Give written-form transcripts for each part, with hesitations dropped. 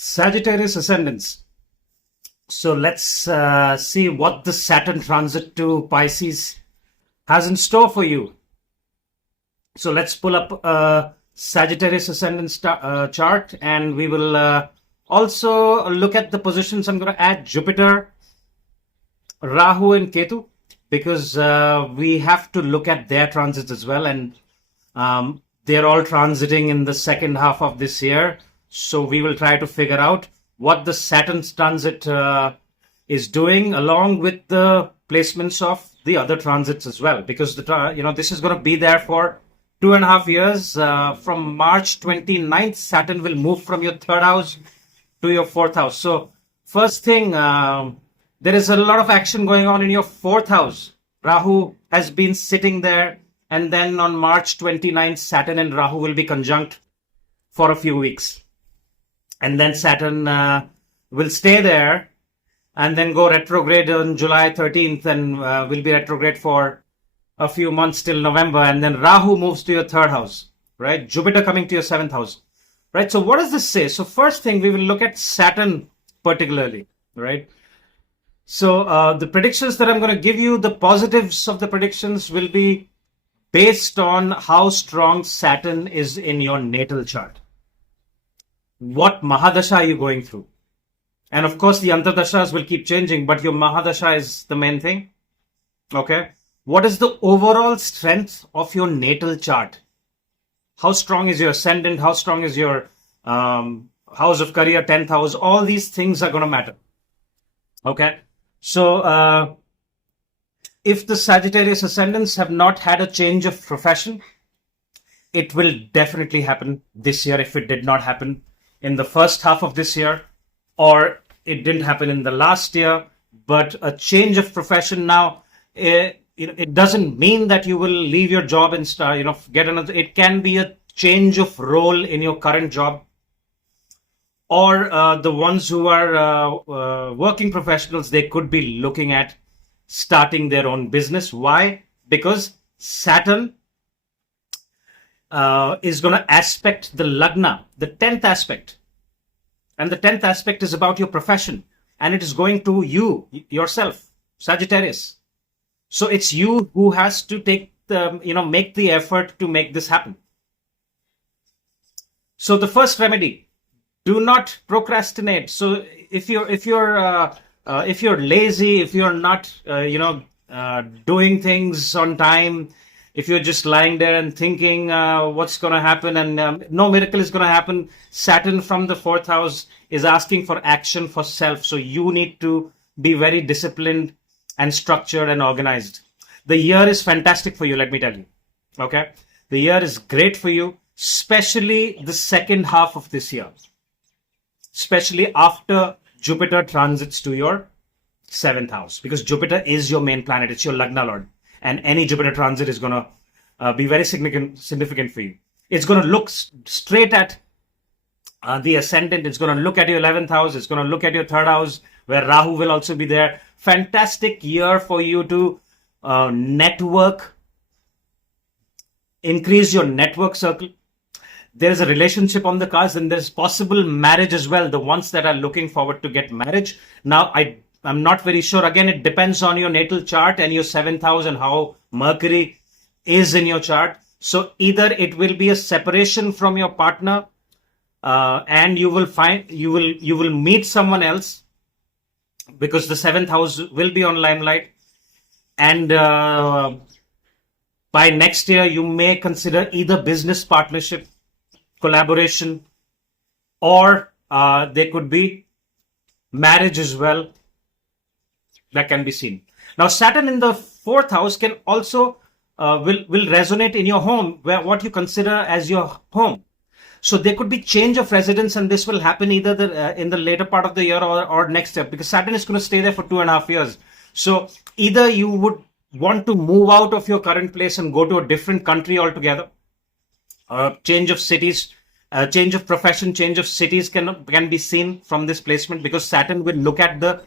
Sagittarius ascendants. So let's see what the Saturn transit to Pisces has in store for you. So let's pull up a Sagittarius ascendant chart, and we will also look at the positions. I'm going to add Jupiter, Rahu and Ketu, because we have to look at their transits as well, and they're all transiting in the second half of this year. So we will try to figure out what the Saturn transit is doing, along with the placements of the other transits as well, because this is going to be there for 2.5 years. From March 29th, Saturn will move from your third house to your fourth house. So first thing, there is a lot of action going on in your fourth house. Rahu has been sitting there, and then on March 29th, Saturn and Rahu will be conjunct for a few weeks. And then Saturn will stay there and then go retrograde on July 13th, and will be retrograde for a few months till November. And then Rahu moves to your third house, right? Jupiter coming to your seventh house, right? So what does this say? So first thing, we will look at Saturn particularly, right? So the predictions that I'm going to give you, the positives of the predictions will be based on how strong Saturn is in your natal chart. What Mahadasha are you going through? And of course, the Antardashas will keep changing, but your Mahadasha is the main thing. Okay. What is the overall strength of your natal chart? How strong is your ascendant? How strong is your house of career, 10th house? All these things are going to matter. Okay. So, if the Sagittarius ascendants have not had a change of profession, it will definitely happen this year. If it did not happen in the first half of this year, or it didn't happen in the last year, but a change of profession now, it doesn't mean that you will leave your job and start, get another. It can be a change of role in your current job, or the ones who are working professionals, they could be looking at starting their own business. Why? Because Saturn is going to aspect the Lagna, the 10th aspect. And the 10th aspect is about your profession. And it is going to you, yourself, Sagittarius. So it's you who has to make the effort to make this happen. So the first remedy, do not procrastinate. So if you're lazy, if you're not, doing things on time, if you're just lying there and thinking what's going to happen, and no miracle is going to happen, Saturn from the fourth house is asking for action for self. So you need to be very disciplined and structured and organized. The year is fantastic for you, let me tell you. Okay? The year is great for you, especially the second half of this year. Especially after Jupiter transits to your seventh house, because Jupiter is your main planet. It's your Lagna Lord. And any Jupiter transit is going to be very significant for you. It's going to look straight at the ascendant. It's going to look at your 11th house. It's going to look at your third house, where Rahu will also be there. Fantastic year for you to network, increase your network circle. There's a relationship on the cards, and there's possible marriage as well. The ones that are looking forward to get marriage. Now, I'm not very sure. Again, it depends on your natal chart and your seventh house and how Mercury is in your chart. So either it will be a separation from your partner, and you will meet someone else, because the seventh house will be on limelight. And by next year, you may consider either business partnership, collaboration, or there could be marriage as well. That can be seen. Now, Saturn in the fourth house can also will resonate in your home, where what you consider as your home. So there could be change of residence, and this will happen either in the later part of the year or next year, because Saturn is going to stay there for 2.5 years. So either you would want to move out of your current place and go to a different country altogether. Change of cities, change of profession, change of cities can be seen from this placement, because Saturn will look at the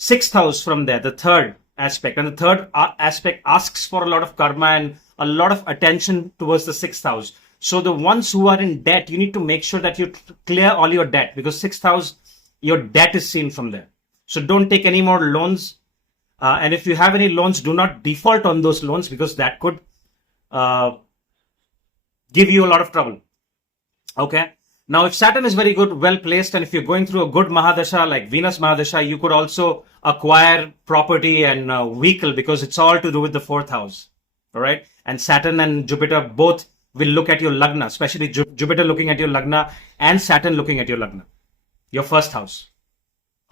sixth house from there, the third aspect. And the third aspect asks for a lot of karma and a lot of attention towards the sixth house. So the ones who are in debt, you need to make sure that you clear all your debt, because 6th house, your debt is seen from there. So don't take any more loans. And if you have any loans, do not default on those loans, because that could give you a lot of trouble. Okay. Now, if Saturn is very good, well placed, and if you're going through a good Mahadasha like Venus Mahadasha, you could also acquire property and vehicle, because it's all to do with the 4th house. All right. And Saturn and Jupiter both will look at your Lagna, especially Jupiter looking at your Lagna and Saturn looking at your Lagna, your 1st house.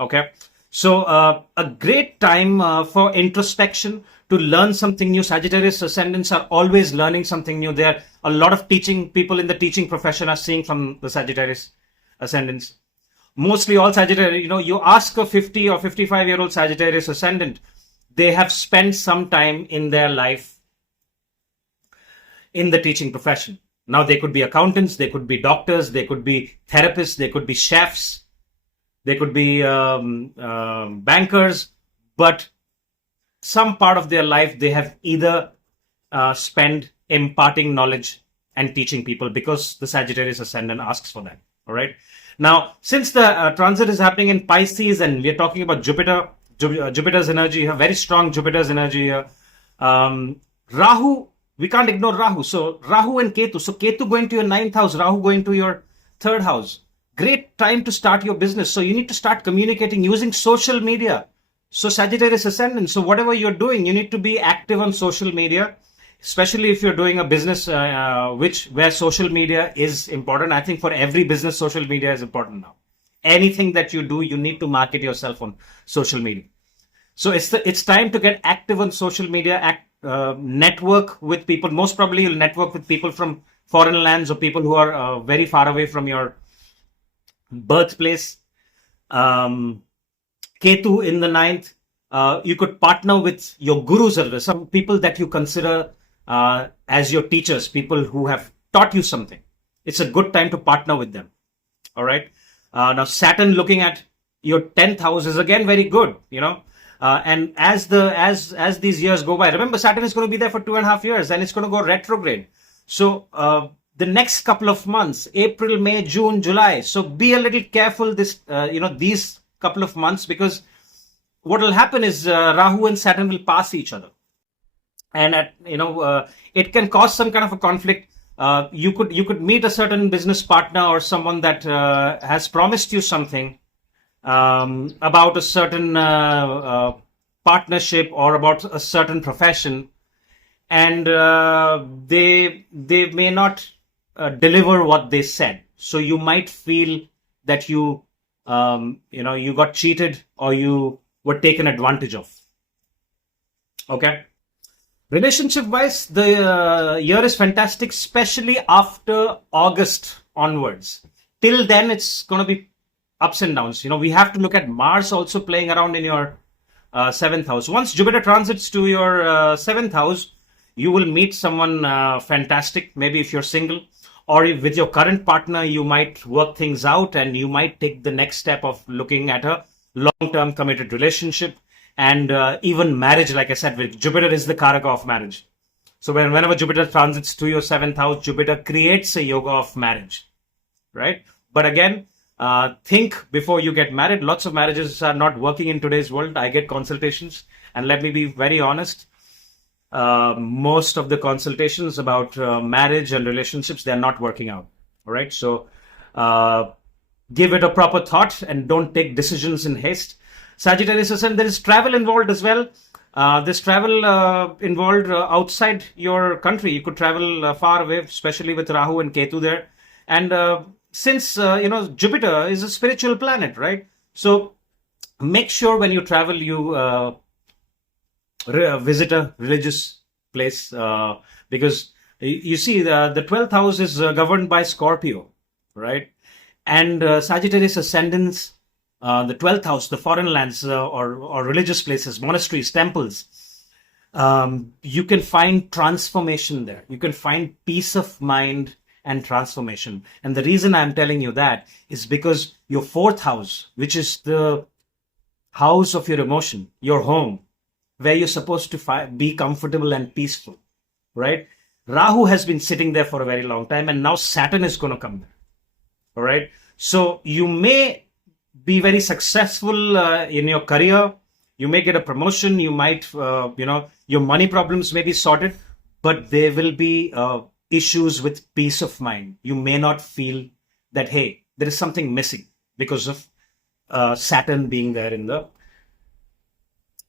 Okay. So a great time for introspection, to learn something new. Sagittarius ascendants are always learning something new. There are a lot of teaching people in the teaching profession are seeing from the Sagittarius ascendants. Mostly all Sagittarius, you ask a 50 or 55-year-old Sagittarius ascendant, they have spent some time in their life in the teaching profession. Now, they could be accountants, they could be doctors, they could be therapists, they could be chefs, they could be bankers, but some part of their life they have either spent imparting knowledge and teaching people, because the Sagittarius ascendant asks for that. All right. Now, since the transit is happening in Pisces, and we're talking about Jupiter's energy here, very strong Jupiter's energy here. Rahu, we can't ignore Rahu. So Rahu and Ketu. So Ketu going to your 9th house, Rahu going to your 3rd house. Great time to start your business. So you need to start communicating using social media. So Sagittarius ascendant, so whatever you're doing, you need to be active on social media, especially if you're doing a business where social media is important. I think for every business, social media is important now. Anything that you do, you need to market yourself on social media. So it's time to get active on social media, network with people. Most probably you'll network with people from foreign lands, or people who are very far away from your birthplace. Ketu in the 9th, you could partner with your gurus, or some people that you consider as your teachers, people who have taught you something. It's a good time to partner with them. All right. Now, Saturn looking at your 10th house is again very good, and as these years go by, remember Saturn is going to be there for 2.5 years, and it's going to go retrograde. So the next couple of months, April, May, June, July. So be a little careful these couple of months, because what will happen is Rahu and Saturn will pass each other, and it can cause some kind of a conflict. You could meet a certain business partner or someone that has promised you something about a certain partnership or about a certain profession, and they may not deliver what they said. So you might feel that you got cheated, or you were taken advantage of. Okay. Relationship wise, the year is fantastic, especially after August onwards. Till then, it's going to be ups and downs. We have to look at Mars also playing around in your 7th house. Once Jupiter transits to your 7th house, you will meet someone fantastic. Maybe if you're single, or if with your current partner, you might work things out, and you might take the next step of looking at a long-term committed relationship, and even marriage. Like I said, with Jupiter is the Karaka of marriage. So whenever Jupiter transits to your 7th house, Jupiter creates a yoga of marriage, right? But again, think before you get married. Lots of marriages are not working in today's world. I get consultations, and let me be very honest. Most of the consultations about marriage and relationships, they're not working out. All right. So give it a proper thought, and don't take decisions in haste. Sagittarius ascendant, there is travel involved as well. There's travel involved outside your country. You could travel far away, especially with Rahu and Ketu there. And since, Jupiter is a spiritual planet, right? So make sure when you travel, you visit a religious place, because you see the 12th house is governed by Scorpio, right? And Sagittarius ascendants, the 12th house, the foreign lands or religious places, monasteries, temples, you can find transformation there. You can find peace of mind and transformation. And the reason I'm telling you that is because your 4th house, which is the house of your emotion, your home, where you're supposed to be comfortable and peaceful, right? Rahu has been sitting there for a very long time, and now Saturn is going to come there. All right. So you may be very successful in your career. You may get a promotion. You might, your money problems may be sorted, but there will be issues with peace of mind. You may not feel that, hey, there is something missing because of Saturn being there in the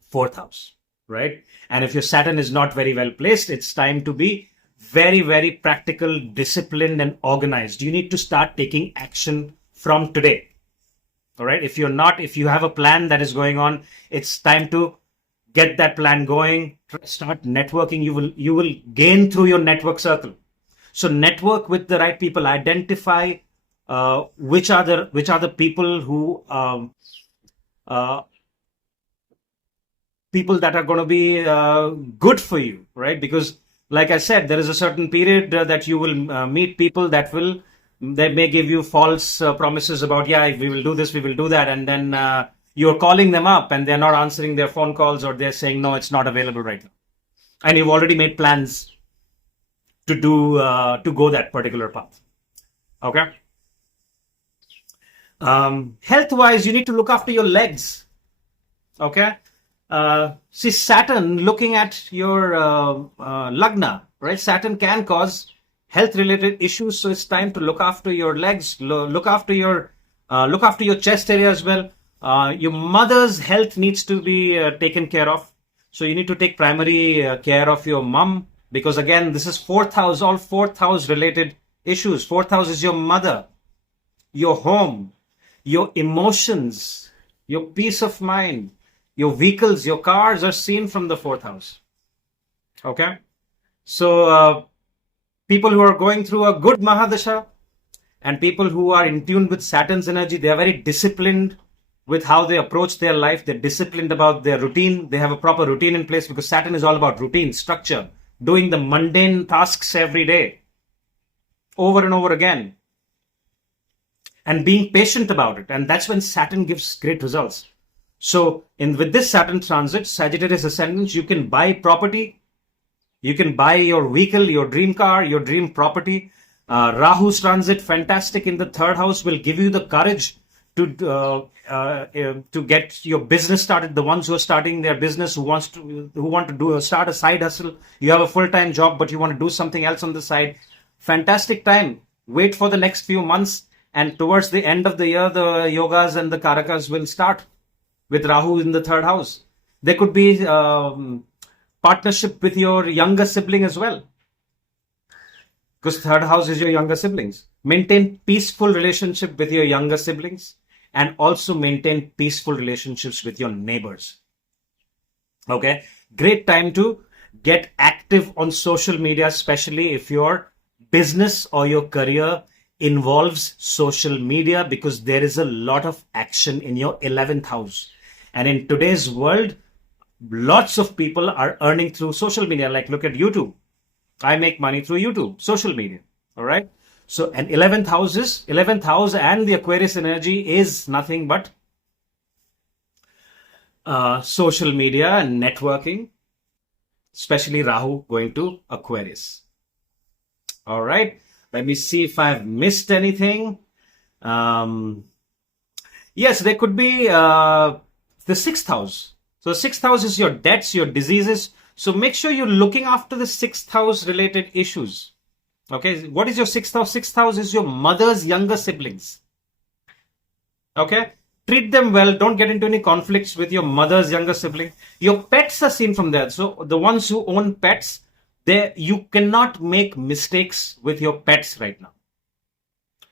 fourth house, right? And if your Saturn is not very well placed, it's time to be very, very practical, disciplined, and organized. You need to start taking action from today. All right. If you have a plan that is going on, it's time to get that plan going. Start networking. You will gain through your network circle. So network with the right people. Identify which are the people who people that are going to be good for you, right? Because like I said, there is a certain period that you will meet people that may give you false promises about, yeah, we will do this, we will do that. And then you're calling them up and they're not answering their phone calls, or they're saying, no, it's not available right now. And you've already made plans to go that particular path. Okay. Health-wise, you need to look after your legs. Okay. See, Saturn looking at your lagna, right? Saturn can cause health-related issues, so it's time to look after your legs, look after your chest area as well. Your mother's health needs to be taken care of, so you need to take primary care of your mom, because again, this is fourth house, all fourth house related issues. Fourth house is your mother, your home, your emotions, your peace of mind. Your vehicles, your cars are seen from the fourth house. Okay. So people who are going through a good Mahadasha and people who are in tune with Saturn's energy, they are very disciplined with how they approach their life. They're disciplined about their routine. They have a proper routine in place, because Saturn is all about routine, structure, doing the mundane tasks every day, over and over again, and being patient about it. And that's when Saturn gives great results. So with this Saturn transit, Sagittarius Ascendant, you can buy property, you can buy your vehicle, your dream car, your dream property. Rahu's transit, fantastic in the third house, will give you the courage to get your business started. The ones who are starting their business, who want to start a side hustle. You have a full-time job, but you want to do something else on the side. Fantastic time. Wait for the next few months, and towards the end of the year, the yogas and the karakas will start. With Rahu in the third house, there could be partnership with your younger sibling as well, because third house is your younger siblings. Maintain peaceful relationship with your younger siblings, and also maintain peaceful relationships with your neighbors. Okay, great time to get active on social media, especially if your business or your career involves social media, because there is a lot of action in your 11th house. And in today's world, lots of people are earning through social media. Like, look at YouTube. I make money through YouTube, social media. All right. So an 11th house and the Aquarius energy is nothing but social media and networking, especially Rahu going to Aquarius. All right. Let me see if I've missed anything. Yes, there could be the sixth house. So sixth house is your debts, your diseases. So make sure you're looking after the sixth house related issues. Okay. What is your sixth house? Sixth house is your mother's younger siblings. Okay. Treat them well. Don't get into any conflicts with your mother's younger sibling. Your pets are seen from there. So the ones who own pets, you cannot make mistakes with your pets right now.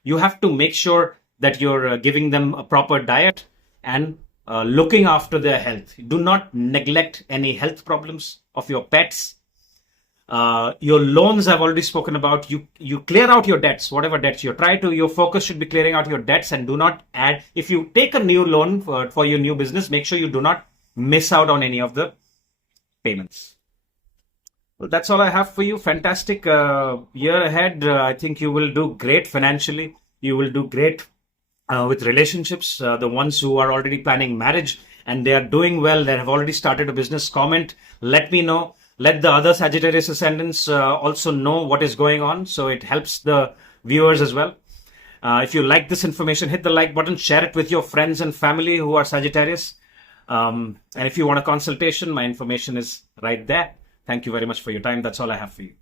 You have to make sure that you're giving them a proper diet and looking after their health. Do not neglect any health problems of your pets. Your loans I've already spoken about. You clear out your debts, whatever debts your focus should be clearing out your debts, and do not add. If you take a new loan for your new business, make sure you do not miss out on any of the payments. Well, that's all I have for you. Fantastic year ahead. I think you will do great financially. You will do great with relationships. The ones who are already planning marriage and they are doing well, that have already started a business, comment. Let me know. let the other Sagittarius ascendants also know what is going on, so it helps the viewers as well. If you like this information, hit the like button, share it with your friends and family who are Sagittarius. And if you want a consultation, my information is right there. Thank you very much for your time. That's all I have for you.